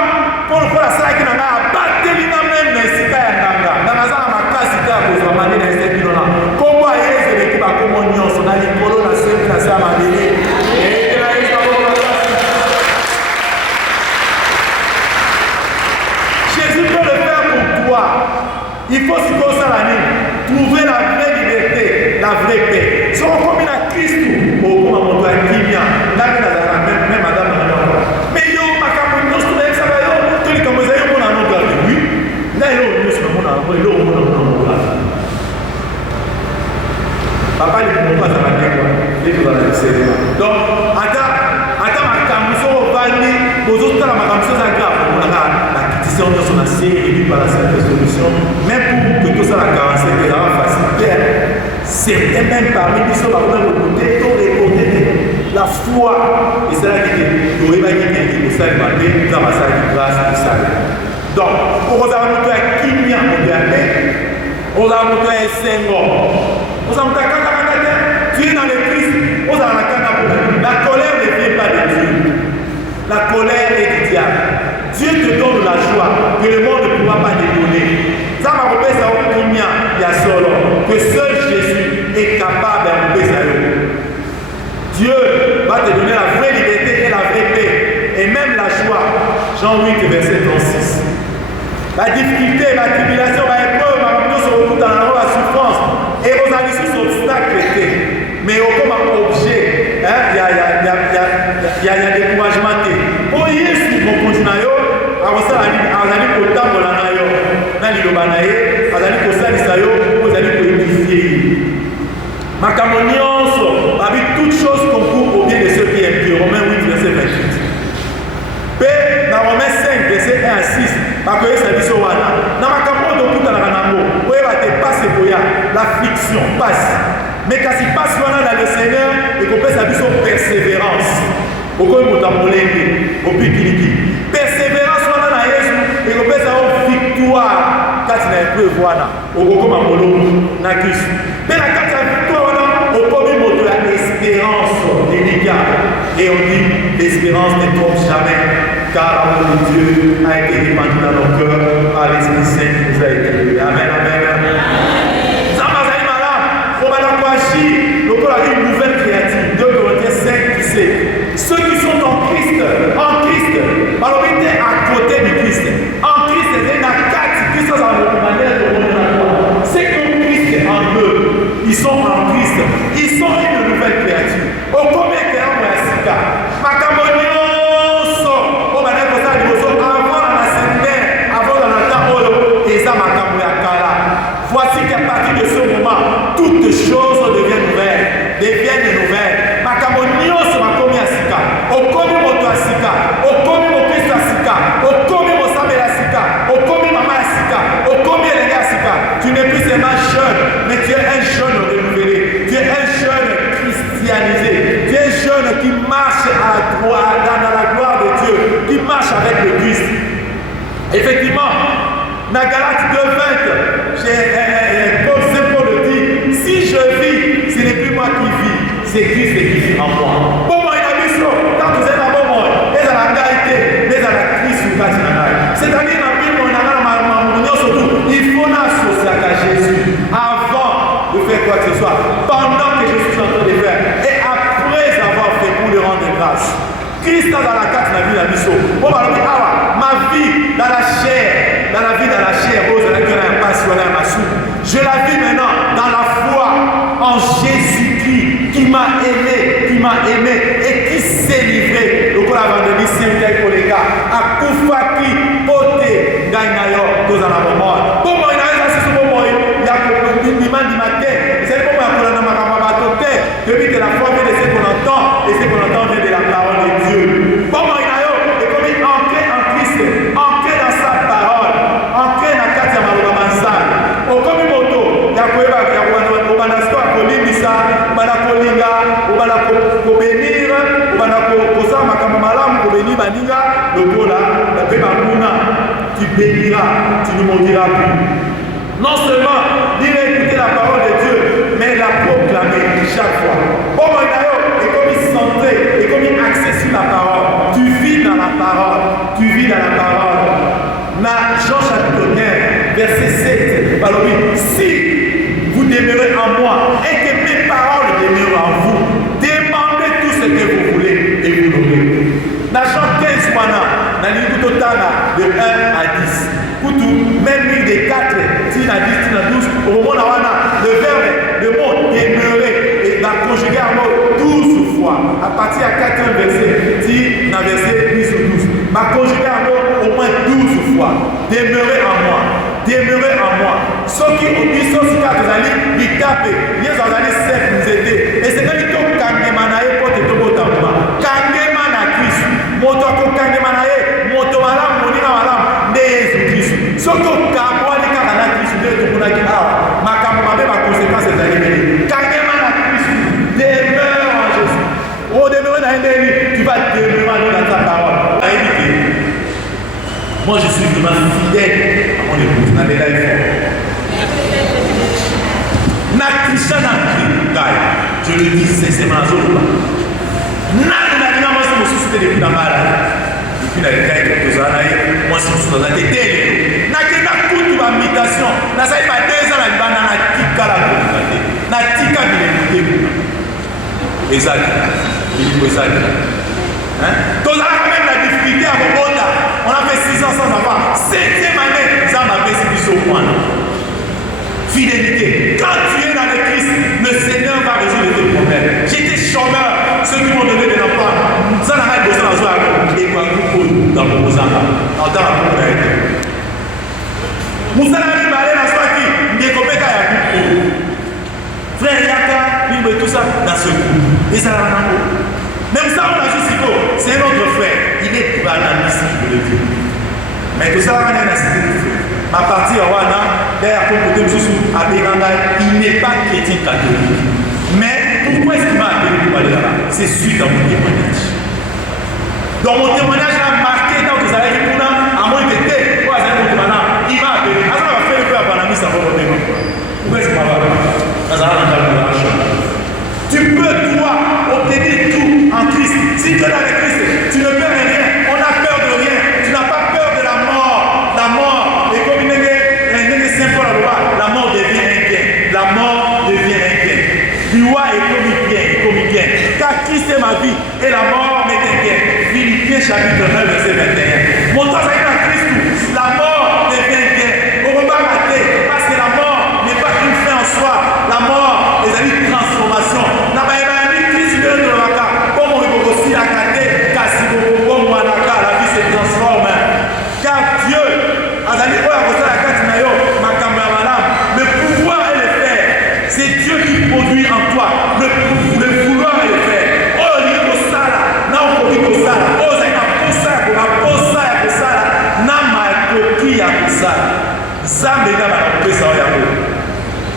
pour la salle qui n'a pas battu même les cités à Nanga. Dans la salle, ma classe, c'était à cause de la manière de cette là. Comment est-ce que l'équipe a communion sur la Nicolo, la seule classe à ma vie? Jésus peut le faire pour toi. Il faut se consacrer, trouver la vraie liberté, la vraie paix. Si on combine à Christ, au moment où on doit dire, même madame, mais yo, ma capote, nous sommes ça va yo, tous les composés, on a un autre oui. Là, nous sommes on a un autre. Papa, il ne peut pas s'arrêter quoi. Il faut aller sérieux. Donc, attends, ma camouflage va aller, aux autres, ma camouflage est grave. Si on doit s'en assurer et puis par la simple solution, même pour que tout ça la 45 est facilité, certains même parmi nous sont dans le côté, tout les côtés, la foi, et c'est là qu'il y aurait qui nous savent mater, nous avons ça qui grâce à ça. Donc, pour vous avoir montré à qui vient mon dernier, on a montré à 5 ans, on a montré à tu es dans le Christ, on a la colère ne vient pas de Dieu, la colère est du diable. Dieu te donne la joie que le monde ne pourra pas te donner. Ça va vous ça au kimia, il y a solo. Que seul Jésus est capable de vous ça. Dieu va te donner la vraie liberté et la vraie paix. Et même la joie. Jean 8, verset 36. La difficulté, la tribulation, la épreuve, nous sommes dans la souffrance. Et vos amis sont obstacles. Mais comme objet, il y a des découragements. Pour Jésus, mon continent, azali kotambola na yo na liloba na ye azali kosalisa yo ozali koédifie makambo nyonso babi toute chose concourt au bien de ceux qui aiment Dieu. Romains 8 verset 28 mpe na Romains 5 verset 1 à 6 bakoyesa biso wana na makambo oyo tokutanaka nango oyeba te pase koya l'affliction passe mais kasi pase wana na le Seigneur ekopesa biso persévérance okoyi moto amolenge opikiliki persévérance wana na Yesu ekopesa o victoire kati na épreuve wana okokoma molongo na Kristo mpe na kati ya victoire wana okomi moto ya espérance délicat et on dit l'espérance ne trompe jamais car l'amour de Dieu a été répandu dans nos cœurs par l'Esprit Saint qui nous a été donné. Amen, amen. Zamazali Malam, on va l'encourager, donc on a une nouvelle créative, 2 Corinthiens 5 qui sait. Ceux qui sont en Christ, malheureusement à côté du Christ. En Christ, c'est une carte, Christ a une manière de monter la foi. C'est que Christ est en eux. Ils sont en Christ. Ils sont une nouvelle créature. Au combien de temps, on a sika. Makamonioso. On va dire que ça, avant la semaine, avant la temps, et ça, Makamoyakala. Voici qu'à partir de ce moment, toutes choses deviennent nouvelles. Deviennent nouvelles. Makamonioso, Makomiasika. Okomi moto asika, okomi mokristo asika, okomi mosambe asika, okomi mama asika, okomi elenge asika. Tu n'es plus seulement jeune, mais tu es un jeune renouvelé. Tu es un jeune christianisé. Tu es un jeune qui marche à droite, dans la gloire de Dieu, qui marche avec le Christ. Effectivement, dans Galates 2:20, Paul le dit, si je vis, ce n'est plus moi qui vis, c'est Christ qui vit en moi. Quand vous êtes à bon moment, les à la gaïté, les à la crise ou casse la c'est-à-dire dans la Bible, il faut l'associer à Jésus avant de faire quoi que ce soit, pendant que je suis en train de faire et après avoir fait pour lui rendre grâce. Christ dans la carte de la vie de la mission. On va dire, ma vie dans la chair, je la vis maintenant dans la foi en Jésus-Christ qui m'a aimé et qui s'est livré. Donc on a vendu 5 collègues à Koufaki, Poté, Gaïnayo, tous en avant. Bon, il y a un moment, il y a un moment, il y a un moment, koyeba obanda siko akolimbisa obanda kolinga obanda kobenir obanda kosala makambo malamu kobeni baninga lokola mpe banguna tu béniras, tu nous maudiras plus. Non seulement dire écouter la parole de Dieu, mais la proclamer chaque fois. Bon, et comme il sentait, et comme il accès sur la parole, tu vis dans la parole, tu vis dans la parole. Dans Jean chapitre 9, verset 7, si vous demeurez en moi et que mes paroles demeurent en vous, demandez tout ce que vous voulez et vous l'aurez. Dans Jean 15, dans l'Ikutotana de 1 à 10, même lui de 4, 10 à 10, 10 à 12, au moment où le verbe, le mot demeurer, et la conjuguer en mot 12 fois, à partir à 4 versets, 10 dans verset 10 ou 12, ma conjuguer en mot au moins 12 fois, demeurer en moi. Demeurer en moi. Ceux qui ont dit, ceux qui ont dit, ils tapent, ils ont dit, nous aider. Et c'est quand ils ont kangémanaé pour te tomber au tambour. Kangémana Christ. Moto kangémanaé, moto malam, monina malam, de Jésus Christ. Ceux qui ont kangémanaé Christ, de tout le monde qui a. Ma camarade, ma conséquence est d'aller. Kangémana Christ. Demeure en Jésus. Oh, demeure dans un délit. Tu vas demeurer dans ta parole. Moi, je suis vraiment fidèle à mon épouse. Je le dis, c'est ma zone. On a fait 6 ans sans avoir. 7e année, ça m'a fait ce au point. Fidélité. Quand tu es dans le Christ, le Seigneur va résoudre tes problèmes. J'étais chômeur, ceux qui m'ont donné des enfants. Ça n'a rien de ça dans le et quoi, dans le Mozambique. En temps, on a été. Moussa n'a pas allé dans ce qui est comme frère Yaka, lui, tout ça dans ce groupe. Et ça n'a rien de même ça, on a juste dit, c'est notre frère. Il est banaliste, je le dis. Mais tout ça, on a un cité du feu. Ma partie, derrière il n'est pas chrétien catholique. Mais pourquoi est-ce qu'il m'a appelé pour aller là-bas? C'est suite à mon témoignage. Dans mon témoignage, il a marqué dans vous avez dit, à moins de thé, il m'a appelé. Alors, on va faire le peu à Panami, ça va revenir. Pourquoi est-ce qu'il m'a appelé? Tu peux, toi, obtenir tout en Christ. Si tu es dans le Christ, tu ne perds rien. On n'a peur de rien. Tu n'as pas peur de la mort. La mort, et comme il est Saint Paul, la mort devient un gain. La mort devient un gain. Loi est comme il vient. Car Christ est ma vie et la mort m'est un gain. Philippiens chapitre 9, verset 21. Mon temps, c'est dans Christ. La mort devient un gain. On ne va pas rater. Parce que la mort n'est pas une fin en soi. La mort est une transformation. La vie se transforme. Car Dieu, le pouvoir et le faire, c'est Dieu qui produit en toi. Le vouloir et le faire. Oh, il y a ça là. Non, on peut dire ça. Oh, ça y a ça.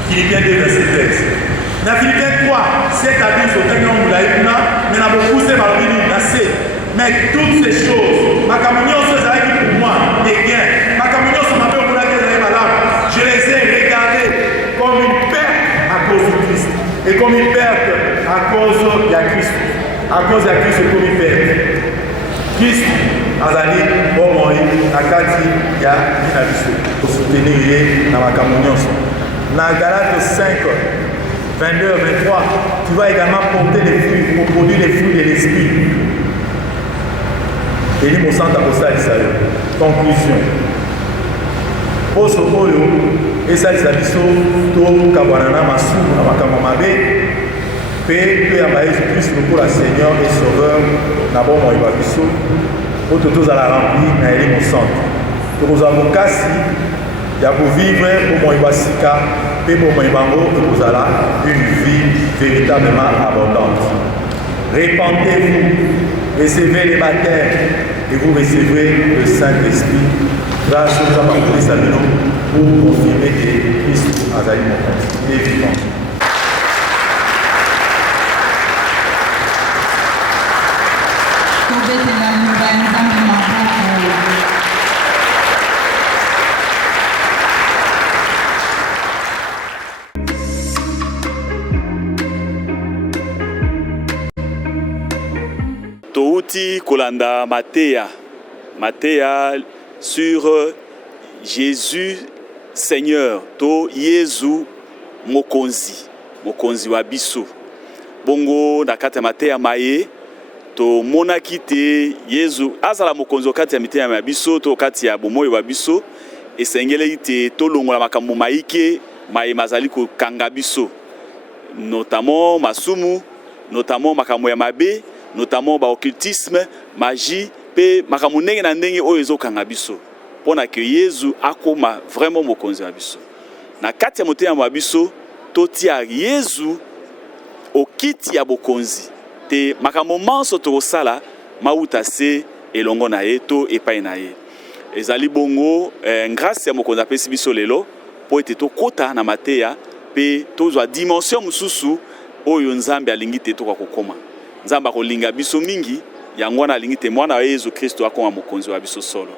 Philippiens 2, verset 13. Dans Philippiens 3, 7 à 12, au temps où mais on a beaucoup poussé par le mais toutes ces choses, ma communion se pour moi, et bien, ma communion se m'appelle pour laquelle je les ai regardées comme une perte à cause de Christ, et comme une perte à cause de Christ. À cause de Christ, comme une perte. Christ, Azali, bon, moi, Akati, il y a une abisso pour soutenir dans ma communion. Dans Galates 5, 22, 23, tu vas également porter les fruits, pour produire les fruits de l'esprit. Et il me conclusion. Pour ce point, et ça, les abisso, tout Kabanana, Massou, Namakamamabe, paix, paix à Jésus-Christ, pour la Seigneur et Sauveur, d'abord, moi, il va bisso, pour tous à la remplir, mais il est mon centre. Pour nous avons cassé, il y a pour vivre, pour moi, il va sika, et pour moi, il va vous allez une vie véritablement abondante. Répandez-vous, recevez les baptêmes et vous recevrez le Saint-Esprit grâce aux apôtres de Salino. pour confirmer que Christ azali mokonzi, il est vivant. Touti kolanda Matéa sur Jésus Seigneur, to Yezu mokonzi wa biso. Bongo na kati ya Matéa maye to monaki te Yezu azala mokonzi kati ya Matéa ya biso to kati ya bomoyo wa biso esengele ite to longola makambo maike maye mazali ko kanga biso, notamment masumu, notamment makambo ya mabe, notamment occultisme, magie, pe makambo ndenge na ndenge oyo ezokanga biso pona ke Yezu akoma vraiment mokonzi wa biso. Na kati ya Motema wa biso totia Yezu okiti ya bokonzi te makambo manso tokosala mauta se elongo na ye to epai na ye. Ezali bongo grâce ya mokonzi apesi biso lelo po ete tokota na Matéa pe tozwa dimension mususu oyo Nzambe alingi te toka kokoma. Nzamba kolinga biso mingi yango wana alingi te mwana wa Yesu Kristo akoma mokonzi wa biso solo.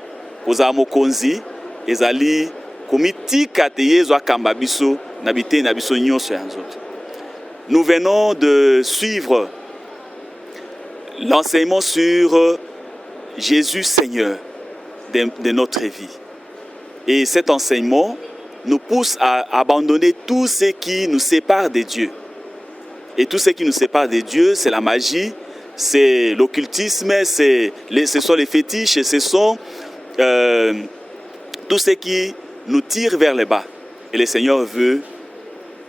Kozala mokonzi ezali komitika te Yesu akamba biso na biteni na biso nyonso ya nzoto. Nous venons de suivre l'enseignement sur Jésus Seigneur de notre vie. Et cet enseignement nous pousse à abandonner tout ce qui nous sépare de Dieu. Et tout ce qui nous sépare de Dieu, c'est la magie, c'est l'occultisme, ce sont les fétiches, ce sont tout ce qui nous tire vers le bas. Et le Seigneur veut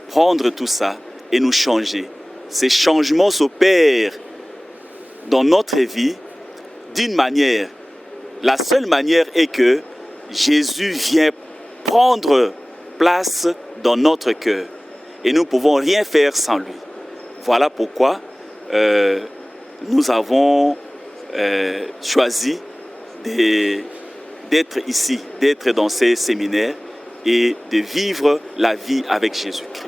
prendre tout ça et nous changer. Ces changements s'opèrent dans notre vie d'une manière. La seule manière est que Jésus vient prendre place dans notre cœur. Et nous ne pouvons rien faire sans lui. Voilà pourquoi nous avons choisi d'être ici, d'être dans ces séminaires et de vivre la vie avec Jésus-Christ.